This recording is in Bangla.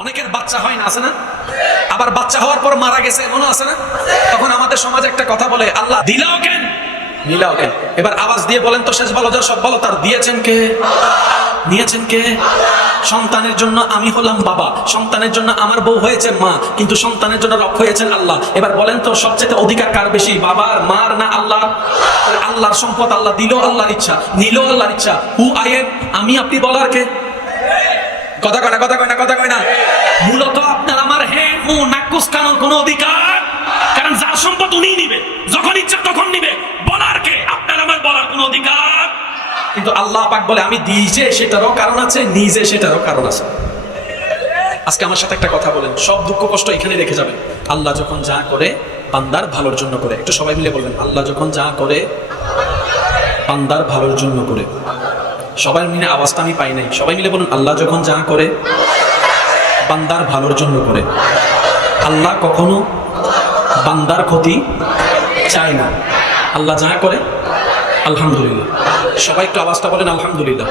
অনেকের বাচ্চা হয় না, আছে না? আবার বাচ্চা হওয়ার পর মারা গেছে এমনও আছে না? তখন আমাদের সমাজে একটা কথা বলে, আল্লাহ দিলাও কেন? নিলাও কেন? এবার আওয়াজ দিয়ে বলেন তো, শেষ বলো, যার সব বলো, তার দিয়েছেন কে? নিয়েছেন কে? সন্তানের জন্য আমি হলাম বাবা, সন্তানের জন্য আমার বউ হয়েছে মা, কিন্তু সন্তানের জন্য রক্ষ হয়েছেন আল্লাহ। এবার বলেন তো, সবচেয়ে অধিকার কার বেশি, বাবার, মার না আল্লাহ আল্লাহর সম্পদ আল্লাহ দিল আল্লাহর ইচ্ছা, নিল আল্লাহর ইচ্ছা। হু আইয়েন আমি আপনি বলার কে? কথা কয় না, কথা কয় না, কথা কয় তখন নিবে? বলার কে? আপনার আমার বলার কোনো অধিকার? কিন্তু আল্লাহ পাক বলে, আমি দিয়েছে সেটারও কারণ আছে, নিজে সেটারও কারণ আছে। আজকে আমার সাথে একটা কথা বলেন, সব দুঃখ কষ্ট এখানে রেখে যাবেন। আল্লাহ যখন যা করে, বান্দার ভালোর জন্য করে। একটু সবাই মিলে বলবেন, আল্লাহ যখন যা করে, বান্দার ভালোর জন্য করে। সবাই মিলে আওয়াজটা আমি পাই নাই। সবাই মিলে বলুন, আল্লাহ যখন যা করে, বান্দার ভালোর জন্য করে। আল্লাহ কখনো বান্দার ক্ষতি চায় না। আল্লাহ যা করে আলহামদুলিল্লাহ। সবাই একটু আওয়াজটা বলেন আলহামদুলিল্লাহ।